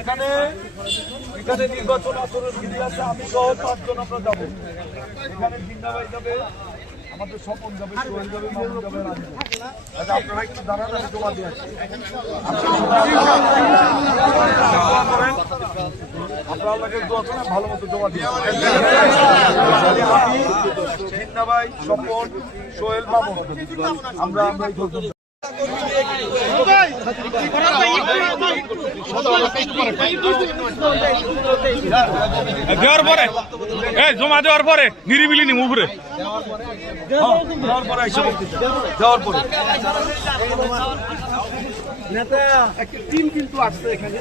এখানে নির্বাচন আচরণবিধি আছে, আমি সহ 5 জন আমরা যাবো। এখানে জিন্দাবাই যাবে, আমাদের স্বপন যাবে, সোহেল যাবে, মামুন যাবে, রাজু যাবে। আচ্ছা, আপনারা একটু দাঁড়ান, আমি জমা দিয়ে আসছি। আপনারা আমাকে দোয়া করেন, ভালো মতো জমা দিয়ে জিন্দাবাই, স্বপন, সোহেল, মামুন, আমরা দেওয়ার পরে জমা দেওয়ার পরে নিরিবিলি নিম উপরে দেওয়ার পরে একটা টিম কিন্তু আসছে এখানে।